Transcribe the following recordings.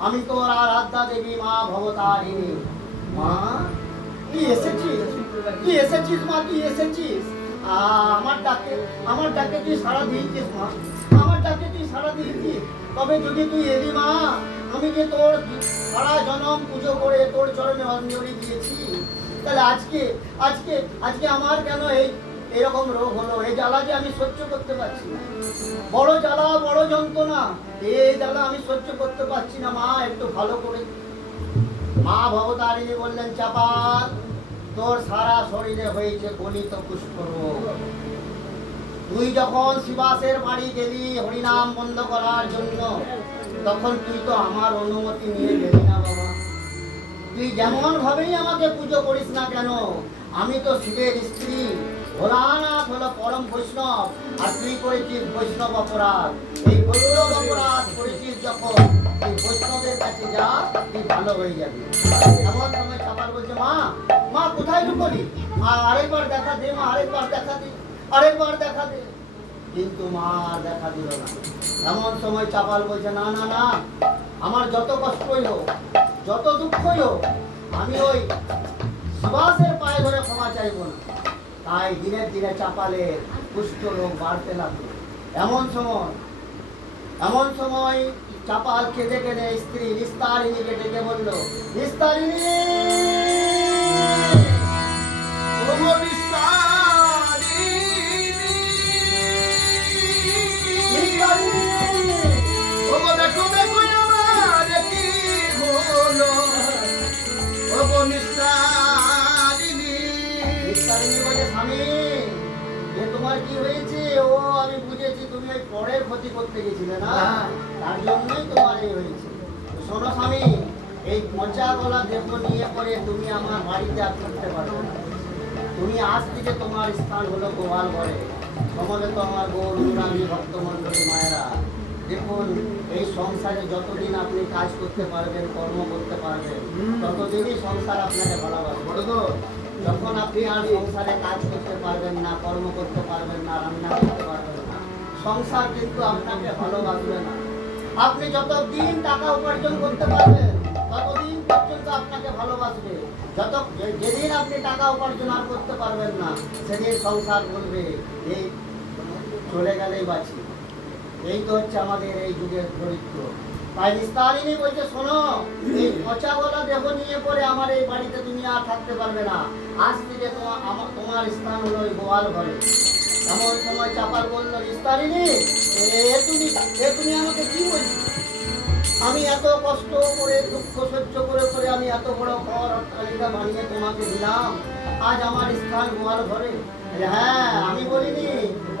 আমি আরাধ্যা দেবী মা ভবতারিণী মা এসেছিস এসেছিস মা তুই এসেছিস আমার ডাকে আমার ডাকে তুই সারা দিয়েছিস মা আমার ডাকে তুই সারা দিয়েছিস তবে যদি তুই এলি মা আমি যে তোর সারা জনম পুজো করে তোর চরণে অঞ্জলি দিয়েছি তাহলে আজকে আজকে আজকে আমার কেন এই এরকম রোগ হলো। এই জ্বালা যে আমি সহ্য করতে পারছি না। বড় জ্বালা, বড় যন্ত্রণা। এই জ্বালা আমি সহ্য করতে পারছি না, মা, একটু ভালো করে। মা ভবতারিণী বললেন চাপাল তোর সারা শরীরে হয়েছে গলিত পুষ্প রোগ তুই যখন শিবাসের বাড়ি গেলি হরিনাম বন্ধ করার জন্য, তখন তুই তো আমার অনুমতি নিয়ে গেলি না, বাবা। তুই যেমন ভাবেই আমাকে পুজো করিস না কেন, আমি তো শিবের স্ত্রী। ভোলানাথ হলো পরম বৈষ্ণব। আর তুই করেছিস বৈষ্ণব অপরাধ। এই গৌরব অপরাধ করেছিস যখন তুই বৈষ্ণবের কাছে যা, তুই ভালো হয়ে যাবি। এমন সময় চাপার বলছে, মা মা, কোথায় লুকোলি আর আরেকবার দেখা দে, মা, আরেকবার দেখা দে, আরেকবার দেখা দে। কিন্তু মা আর দেখা দিল না। এমন সময় চাপাল বলছে, না না না, আমার যত কষ্টই হোক, যত দুঃখই হোক, আমি ওই সুভাষের পায়ে ধরে ক্ষমা চাইব না। তাই দিনের দিনে চাপালে কুষ্ঠ রোগ বাড়তে লাগল এমন সময় এমন সময় চাপাল কেঁদে কেঁদে স্ত্রী নিস্তারিণীকে ডেকে বলল, নিস্তারিণী। নিস্তারিণী স্বামী এ তোমার কি হয়েছে? ও আমি বুঝেছি তুমি ওই পরের ক্ষতি করতে গেছিলে না? হ্যাঁ। তার জন্যই তোমার এই হয়েছে। শোনো স্বামী এই পচা গলা দেহ নিয়ে করে তুমি আমার বাড়িতে আর থাকতে পারবে তুমি আজ থেকে তোমার স্থান হলো গোয়াল ঘরে। সমবেত আমার গৌর অনুরাগী ভক্তমণ্ডলী মায়েরা। দেখুন এই সংসারে যতদিন আপনি কাজ করতে পারবেন কর্ম করতে পারবেন ততদিনই সংসার আপনাকে ভালোবাসবে বড় তো? যখন আপনি আর সংসারে কাজ করতে পারবেন না, কর্ম করতে পারবেন না, রান্না করতে পারবেন না, সংসার কিন্তু আপনাকে ভালোবাসবে না। আপনি যতদিন টাকা উপার্জন করতে পারবেন, ততদিন পর্যন্ত আপনাকে ভালোবাসবে। যত, যেদিন আপনি টাকা উপার্জন আর করতে পারবেন না, সেদিন সংসার বলবে এই চলে গেলেই বাঁচি। এই তো হচ্ছে আমাদের এই যুগের চরিত্র। নিস্তারিণী বলছে, শোনো, এই পচা গলা দেহ নিয়ে পরে আমার এই বাড়িতে তুমি আর থাকতে পারবে না। আজ থেকে তোমার আমার তোমার স্থান হলো ওই গোয়াল ঘরে। এমন সময় চাপাল বলল নিস্তারিণী এ তুমি এ তুমি আমাকে কি বলছো? আমি এত কষ্ট করে, দুঃখ সহ্য করে করে আমি এত বড় ঘর অট্টালিকা বানিয়ে তোমাকে দিলাম। আজ আমার স্থান গোয়াল ঘরে। হ্যাঁ আমি বলিনি।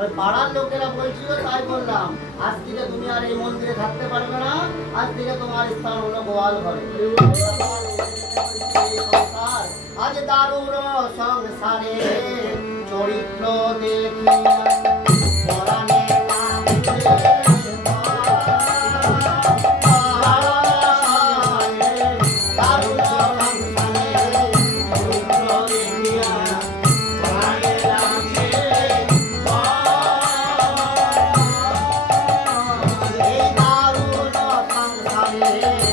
ওই পাড়ার লোকেরা বলছিল, তাই বললাম, আজ থেকে তুমি আর এই মন্দিরে থাকতে পারবে না, আজ থেকে তোমার স্থান হলো গোয়াল ঘরে। আজ দারুণ সংসারে চরিত্র দেখিয়া Thank you.